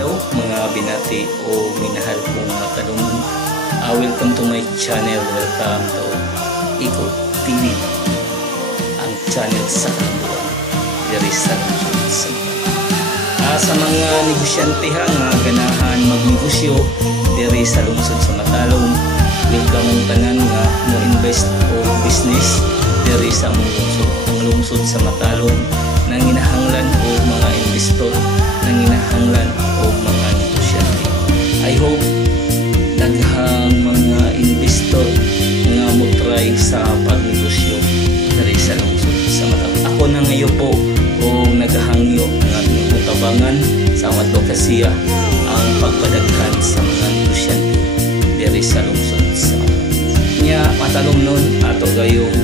Hello mga binati o minahal kong mga talungan. Welcome to my channel. Welcome to Ikot TV, ang channel sa kalambuan. There is sa mga negosyante nga ganahan magnegosyo diri sa lungsod sa Matalom. Welcome ang tanan nga mo invest o business diri sa among lungsod. Ang lungsod sa Matalom nang hinahanglan o mga investor, nang hinahanglan o mga negosyante. I hope daghang mga investor nga mo try sa pagnegosyo diri sa lungsod sa Matalom. Ako na ngayon po o naghahangyo nga tabangan sa advokasya ang pagpadaghan sa mga negosyante diri sa lungsod sa nya Matalom nun ato gayong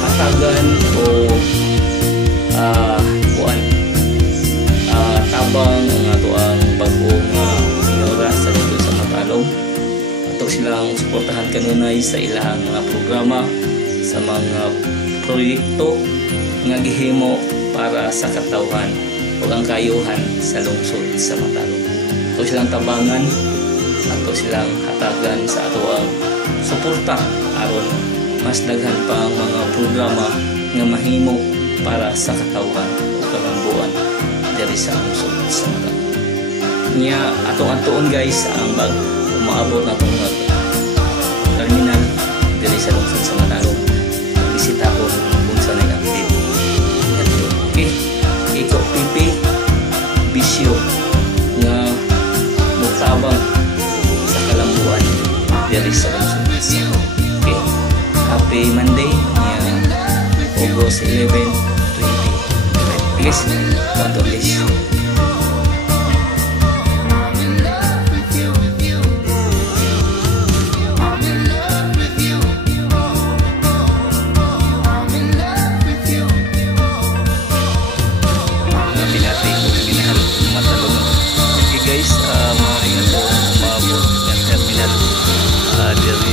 hatagan o tabang ang ato ang bagong senyora sa lungsod sa Matalom. Ato silang suportahan kanunay sa ilang mga programa, sa mga proyekto nga gihimo para sa katawhan o ang kayuhan sa lungsod sa Matalom. Ato silang tabangan, ato silang hatagan sa ato ang suporta aron mas daghan pang mga programa nga mahimo para sa katawhan o kalambuan diri sa lungsod sa Matalom. Nya atong guys ang umaabot na itong terminal diri sa lungsod sa Matalom. Bisita ko kung saan ay update. Okay, ikaw pipi bisyo nga mutabang sa kalambuan diri sa lungsod. Okay, happy Monday August 11, 2020. Guys, God bless you.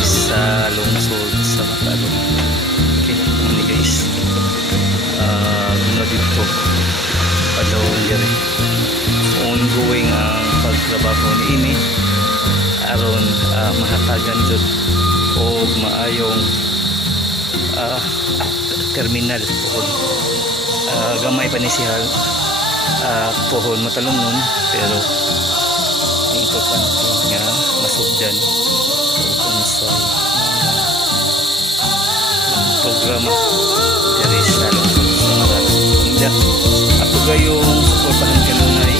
Sa lungsod sa Matalom. Okay, mga guys, muna dito padawon diri ongoing ang pagtrabaho ni ini aron mahatagan jud og maayong terminal pohon. Gamay pa ni siya pohon Matalom nun, pero importante nga masugdan sa programa dari sa lungsod sa Matalom. Ako gayong suportahan kanunay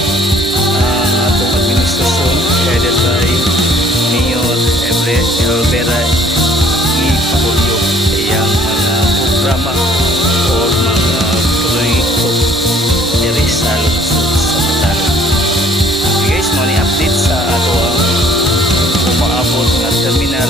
ang atong administrasyon headed by Mayor Everett Elvera i-pahulyo iyang mga programa o mga proyekto dari sa lungsod sa Matalom. Okay guys, mga update sa ato ang umaabot na terminal